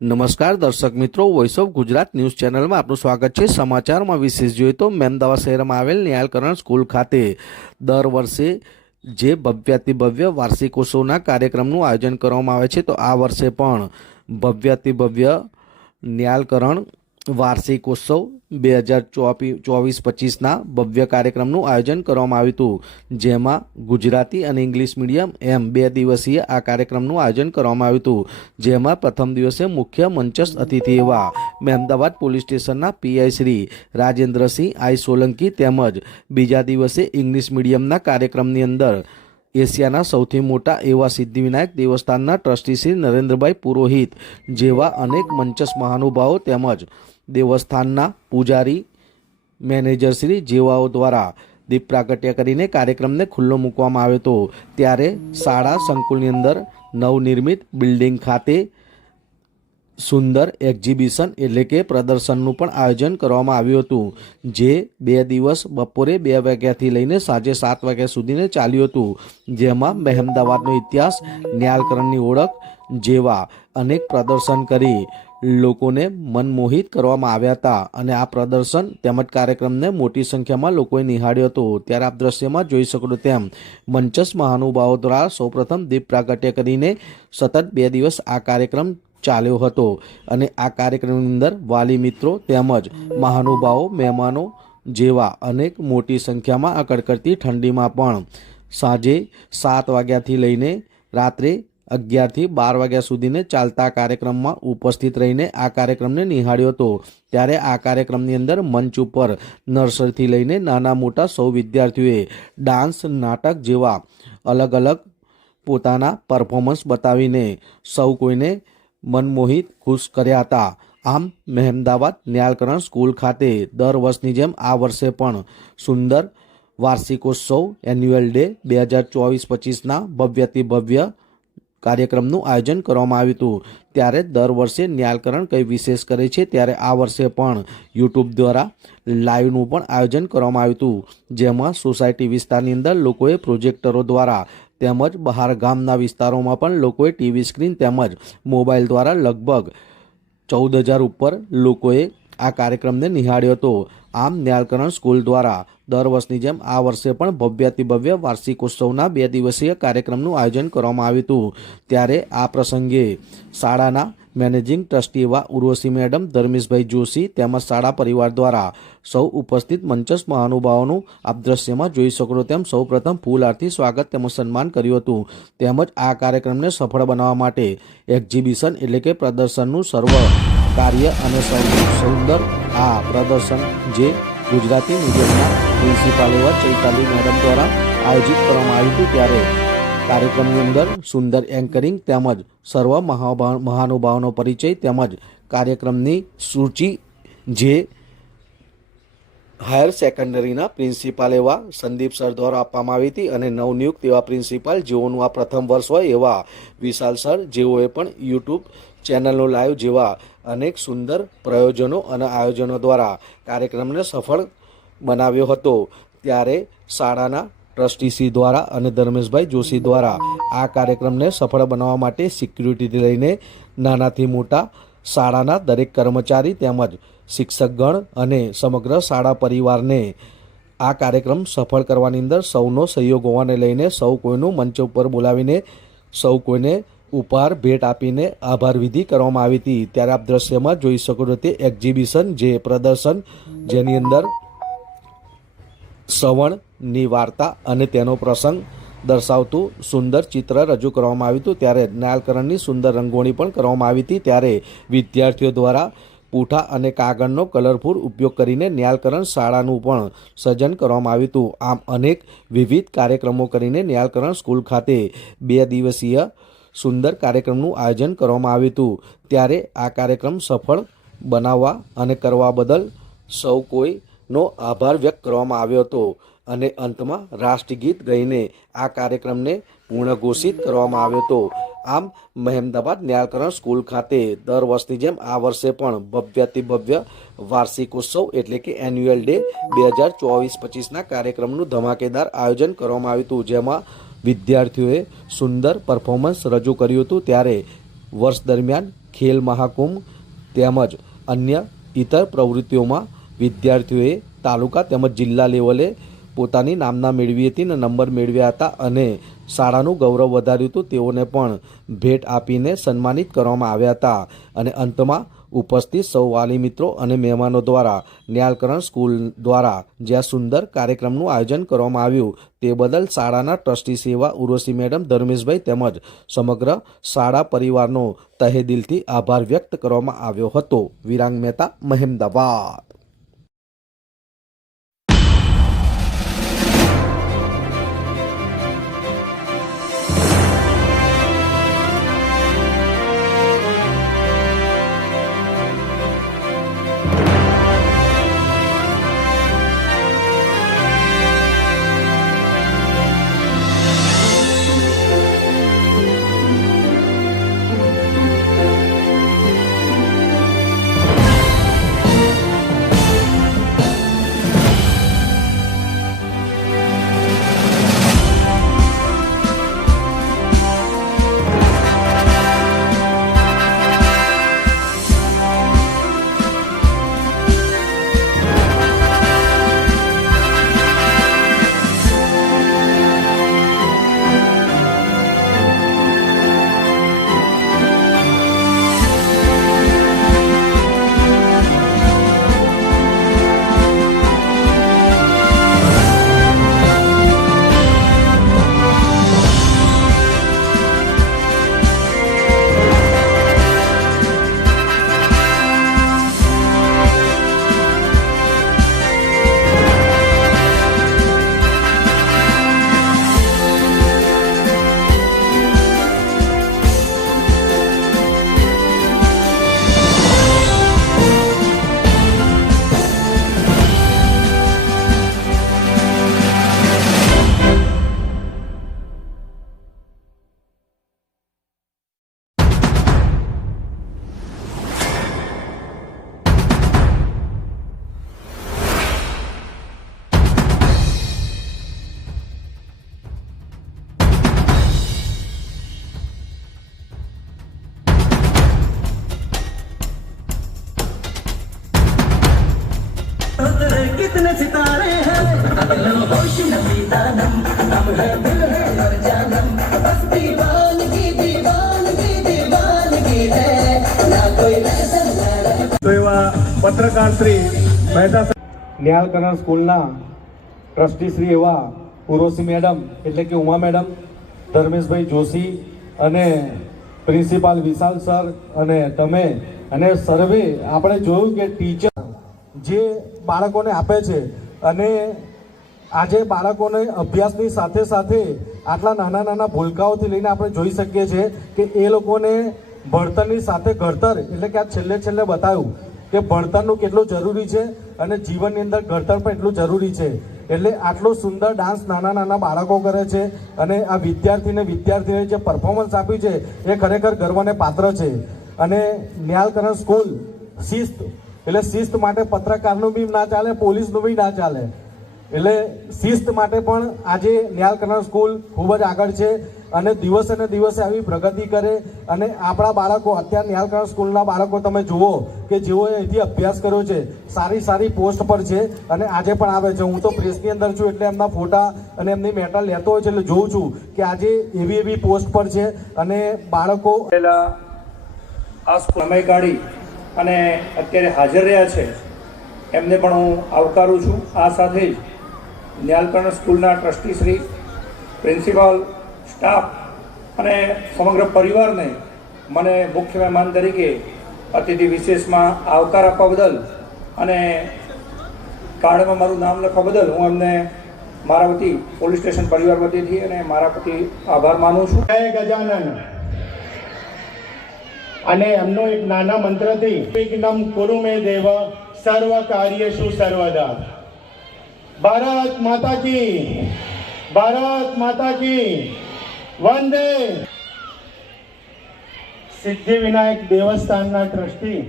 નમસ્કાર દર્શક મિત્રો, વોઇસ ઓફ ગુજરાત ન્યૂઝ ચેનલમાં આપનું સ્વાગત છે। સમાચારમાં વિશેષ જોઈએ તો મહેમદાવાદ શહેરમાં આવેલ નિહાલકરણ સ્કૂલ ખાતે દર વર્ષે જે ભવ્યાતિભવ્ય વાર્ષિકોત્સવના કાર્યક્રમનું આયોજન કરવામાં આવે છે, તો આ વર્ષે પણ ભવ્યાતિભવ્ય નિહાલકરણ વાર્ષિકોત્સવ 2024-25ના ભવ્ય કાર્યક્રમનું આયોજન કરવામાં આવ્યું હતું, જેમાં ગુજરાતી અને ઇંગ્લિશ મીડિયમ એમ 2 દિવસીય આ કાર્યક્રમનું આયોજન કરવામાં આવ્યું હતું, જેમાં પ્રથમ દિવસે મુખ્ય મંચસ્થ અતિથિ એવા મહેમદાવાદ પોલીસ સ્ટેશનના પીઆઈ શ્રી રાજેન્દ્રસિંહ આઈ સોલંકી તેમજ બીજા દિવસે ઇંગ્લિશ મીડિયમના કાર્યક્રમની અંદર એશિયાના સૌથી મોટા એવા સિદ્ધિવિનાયક દેવસ્થાનના ટ્રસ્ટી શ્રી નરેન્દ્રભાઈ પુરોહિત જેવા અનેક મંચસ્થ મહાનુભાવો તેમજ દેવસ્થાનના પૂજારી મેનેજરશ્રી જેવાઓ દ્વારા દીપ પ્રાગટ્ય કરીને કાર્યક્રમને ખુલ્લો મૂકવામાં આવ્યો હતો। ત્યારે શાળા સંકુલની અંદર નવનિર્મિત બિલ્ડિંગ ખાતે સુંદર એક્ઝિબિશન એટલે કે પ્રદર્શનનું પણ આયોજન કરવામાં આવ્યું હતું, જે 2 દિવસ બપોરે 2 વાગ્યાથી લઈને સાંજે 7 વાગ્યા સુધીને ચાલ્યું હતું, જેમાં મહેમદાવાદનો ઇતિહાસ, નિહાલકરણની ઓળખ જેવા અનેક પ્રદર્શન કરી લોકોને મનમોહિત કરવામાં આવ્યા હતા અને આ પ્રદર્શન તેમજ કાર્યક્રમને મોટી સંખ્યામાં લોકોએ નિહાળ્યો હતો। ત્યારે આપ દ્રશ્યમાં જોઈ શકો છો તેમ મંચસ્થ મહાનુભાવો દ્વારા સૌપ્રથમ દીપ પ્રાગટ્ય કરીને સતત 2 દિવસ આ કાર્યક્રમ ચાલ્યો હતો અને આ કાર્યક્રમની અંદર વાલી મિત્રો તેમજ મહાનુભાવો, મહેમાનો જેવા અનેક મોટી સંખ્યામાં આ કડકડતી ઠંડીમાં પણ સાંજે 7 વાગ્યાથી લઈને રાત્રે 11થી 12 વાગ્યા સુધીને ચાલતા કાર્યક્રમમાં ઉપસ્થિત રહીને આ કાર્યક્રમને નિહાળ્યો હતો। ત્યારે આ કાર્યક્રમની અંદર મંચ ઉપર નર્સરીથી લઈને નાના મોટા સૌ વિદ્યાર્થીઓએ ડાન્સ, નાટક જેવા અલગ અલગ પોતાના પરફોર્મન્સ બતાવીને સૌ કોઈને મનમોહિત ખુશ કર્યા હતા। આમ મહેમદાવાદ નિહાલકરણ સ્કૂલ ખાતે દર વર્ષની જેમ આ વર્ષે પણ સુંદર વાર્ષિકોત્સવ એન્યુઅલ ડે 2024-25ના ભવ્યાતિભવ્ય કાર્યક્રમનું આયોજન કરવામાં આવ્યું હતું। ત્યારે દર વર્ષે નિહાલકરણ કંઈ વિશેષ કરે છે, ત્યારે આ વર્ષે પણ યુટ્યુબ દ્વારા લાઈવનું પણ આયોજન કરવામાં આવ્યું હતું, જેમાં સોસાયટી વિસ્તારની અંદર લોકોએ પ્રોજેક્ટરો દ્વારા તેમજ બહાર ગામના વિસ્તારોમાં પણ લોકોએ ટીવી સ્ક્રીન તેમજ મોબાઈલ દ્વારા લગભગ 14,000 ઉપર લોકોએ આ કાર્યક્રમને નિહાળ્યો હતો। આમ નિહાલકરણ સ્કૂલ દ્વારા દર વર્ષની જેમ આ વર્ષે પણ ભવ્યાતિભવ્ય વાર્ષિકોત્સવના 2 દિવસીય કાર્યક્રમનું આયોજન કરવામાં આવ્યું હતું। ત્યારે આ પ્રસંગે શાળાના મેનેજિંગ ટ્રસ્ટી એવા ઉર્વશી મેડમ, ધર્મેશભાઈ જોશી તેમજ શાળા પરિવાર દ્વારા સૌ ઉપસ્થિત મંચસ્થ મહાનુભાવોનું આપ દ્રશ્યમાં જોઈ શકો છો તેમ સૌપ્રથમ ફૂલ આરતી સ્વાગત તેમજ સન્માન કર્યું હતું। તેમજ આ કાર્યક્રમને સફળ બનાવવા માટે એક્ઝિબિશન એટલે કે પ્રદર્શનનું સર્વ કાર્ય અને સુંદર આ પ્રદર્શન જે ગુજરાતી મીડિયમના પ્રિન્સિપાલ એવા ચૈતાલી મેડમ દ્વારા આયોજિત કરવામાં આવ્યું હતું। ત્યારે કાર્યક્રમની અંદર સુંદર એન્કરિંગ તેમજ સર્વ મહાનુભાવોનો પરિચય તેમજ કાર્યક્રમની સૂચિ જે હાયર સેકન્ડરીના પ્રિન્સિપાલ એવા સંદીપ સર દ્વારા આપવામાં આવી હતી અને નવનિયુક્ત એવા પ્રિન્સિપાલ જેઓનું આ પ્રથમ વર્ષ હોય એવા વિશાલ સર જેઓએ પણ યુટ્યુબ ચેનલનો લાઈવ જેવા અનેક સુંદર પ્રયોજનો અને આયોજનો દ્વારા કાર્યક્રમને સફળ બનાવ્યો હતો। ત્યારે શાળાના ટ્રસ્ટીશ્રી દ્વારા અને ધર્મેશભાઈ જોશી દ્વારા આ કાર્યક્રમને સફળ બનાવવા માટે સિક્યુરિટીથી લઈને નાનાથી મોટા શાળાના દરેક કર્મચારી તેમજ શિક્ષકગણ અને સમગ્ર શાળા પરિવારને આ કાર્યક્રમ સફળ કરવાની અંદર સૌનો સહયોગ હોવાને લઈને સૌ કોઈનું મંચ ઉપર બોલાવીને સૌ કોઈને ઉપહાર ભેટ આપીને આભાર વિધિ કરવામાં આવી હતી। ત્યારે આપ દ્રશ્યમાં જોઈ શકો છો તે એક્ઝિબિશન જે પ્રદર્શન જેની અંદર શ્રવણની વાર્તા અને તેનો પ્રસંગ દર્શાવતું સુંદર ચિત્ર રજૂ કરવામાં આવ્યું હતું। ત્યારે નિહાલકરણની સુંદર રંગોળી પણ કરવામાં આવી હતી। ત્યારે વિદ્યાર્થીઓ દ્વારા પૂઠા અને કાગળનો કલરફુલ ઉપયોગ કરીને નિહાલકરણ શાળાનું પણ સર્જન કરવામાં આવ્યું હતું। આમ અનેક વિવિધ કાર્યક્રમો કરીને નિહાલકરણ સ્કૂલ ખાતે 2 દિવસીય સુંદર કાર્યક્રમનું આયોજન કરવામાં આવ્યું હતું। ત્યારે આ કાર્યક્રમ સફળ બનાવવા અને કરવા બદલ સૌ કોઈનો આભાર વ્યક્ત કરવામાં આવ્યો હતો અને અંતમાં રાષ્ટ્રગીત ગાઈને આ કાર્યક્રમને પૂર્ણ ઘોષિત કરવામાં આવ્યો હતો। આમ મહેમદાવાદ નિહાલકરણ સ્કૂલ ખાતે દર વર્ષની જેમ આ વર્ષે પણ ભવ્યાતિભવ્ય વાર્ષિકોત્સવ એટલે કે એન્યુઅલ ડે 2024-25ના કાર્યક્રમનું ધમાકેદાર આયોજન કરવામાં આવ્યું હતું, જેમાં વિદ્યાર્થીઓએ સુંદર પરફોર્મન્સ રજૂ કર્યું હતું। ત્યારે વર્ષ દરમિયાન ખેલ મહાકુંભ તેમજ અન્ય ઇતર પ્રવૃત્તિઓમાં વિદ્યાર્થીઓએ તાલુકા તેમજ જિલ્લા લેવલે પોતાની નામના મેળવી હતી અને નંબર મેળવ્યા હતા અને શાળાનું ગૌરવ વધાર્યું હતું. તેઓને પણ ભેટ આપીને સન્માનિત કરવામાં આવ્યા હતા. અને અંતમાં ઉપસ્થિત સૌ વાલી મિત્રો અને મહેમાનો દ્વારા ન્યાલકરણ સ્કૂલ દ્વારા જ્યાં સુંદર કાર્યક્રમનું આયોજન કરવામાં આવ્યું તે બદલ શાળાના ટ્રસ્ટી સેવા ઉર્વશી મેડમ, ધર્મેશભાઈ તેમજ સમગ્ર શાળા પરિવારનો તહેદિલથી આભાર વ્યક્ત કરવામાં આવ્યો હતો. વિરાંગ મહેતા, મહેમદાવાદ. कितने सितारे हैं होश नबी दानम हम है दिल है और जानम बस दीवानगी दीवानगी दीवानगी है ना कोई वैसा लड़ा તો એવા પત્રકાર શ્રી મહેતા ન્યાલકરણ સ્કૂલના ટ્રસ્ટી શ્રી એવા ઉર્વશી મેડમ એટલે કે ઉમા મેડમ, ધર્મેશભાઈ જોશી અને પ્રિન્સિપાલ વિશાલ સર અને તમે અને સર્વે આપણે જોયું કે ટીચર જે બાળકોને આપે છે અને આજે બાળકોને અભ્યાસની સાથે સાથે આટલા નાના નાના ભૂલકાઓથી લઈને આપણે જોઈ શકીએ છીએ કે એ લોકોને ભણતરની સાથે ઘડતર એટલે કે આ છેલ્લે બતાવ્યું કે ભણતરનું કેટલું જરૂરી છે અને જીવનની અંદર ઘડતર પણ એટલું જરૂરી છે. એટલે આટલો સુંદર ડાન્સ નાના નાના બાળકો કરે છે અને આ વિદ્યાર્થીને જે પરફોર્મન્સ આપ્યું છે એ ખરેખર ગર્વને પાત્ર છે. અને ન્યાલકરણ સ્કૂલ શિસ્ત એટલે શિસ્ત માટે પત્રકારનું બી ના ચાલે, પોલીસનું બી ના ચાલે. એટલે શિસ્ત માટે પણ આજે ન્યાલકરણ સ્કૂલ ખૂબ જ આગળ છે અને દિવસે ને દિવસે આવી પ્રગતિ કરે. અને આપણા બાળકો અત્યારે ન્યાલકરણ સ્કૂલના બાળકો તમે જુઓ કે જેઓએ અહીંથી અભ્યાસ કર્યો છે, સારી પોસ્ટ પર છે અને આજે પણ આવે છે. હું તો પ્રેસની અંદર છું એટલે એમના ફોટા અને એમની મેટલ લેતો હોય છે એટલે જોઉં છું કે આજે એવી પોસ્ટ પર છે અને બાળકો આ સમય કાઢી અને અત્યારે હાજર રહ્યા છે એમને પણ હું આવકારું છું. આ સાથે જ ન્યાલકરણ સ્કૂલના ટ્રસ્ટી શ્રી, પ્રિન્સિપાલ, સ્ટાફ અને સમગ્ર પરિવારને મને મુખ્ય મહેમાન તરીકે અતિથિ વિશેષમાં આવકાર આપવા બદલ અને કાર્ડમાં મારું નામ લખવા બદલ હું એમને મારા વતી પોલીસ સ્ટેશન પરિવાર વતીથી અને મારા વતી આભાર માનું છું. જય ગજાનન. અને એમનો એક નાના મંત્રથી વિઘ્નમ કુરુ મે દેવ સર્વ કાર્યેષુ સર્વદા. ભારત માતા કી વંદે. સિદ્ધિવિનાયક દેવસ્થાનના ટ્રસ્ટી